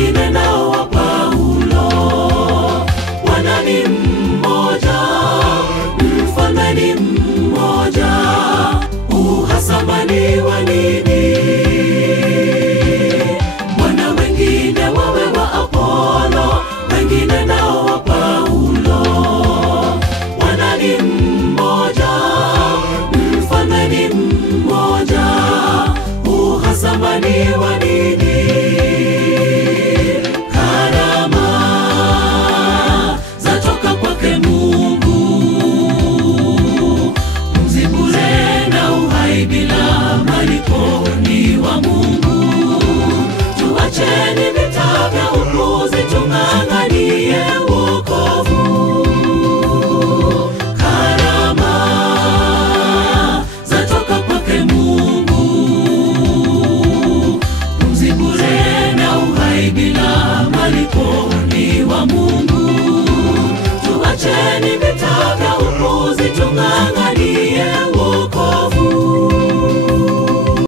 wengine nao wa Paulo. Bwana ni mmoja, mfalme ni mmoja, uhasama ni wa nini? Mbona wengine wawe wa Apolo, wengine nao wa Paulo? Bwana ni mmoja, mfalme ni mmoja, uhasama ni wa nini? Karama zatoka kwake Mungu, pumzi bure na uhai bila malipo ni wa Mungu. Tuacheni vita vya upuzi, tung'ang'anie wokovu. Karama zatoka kwake Mungu, pumzi bure na uhai bila malipo ni wa Mungu. Tuacheni vita vya upuzi, tung'ang'anie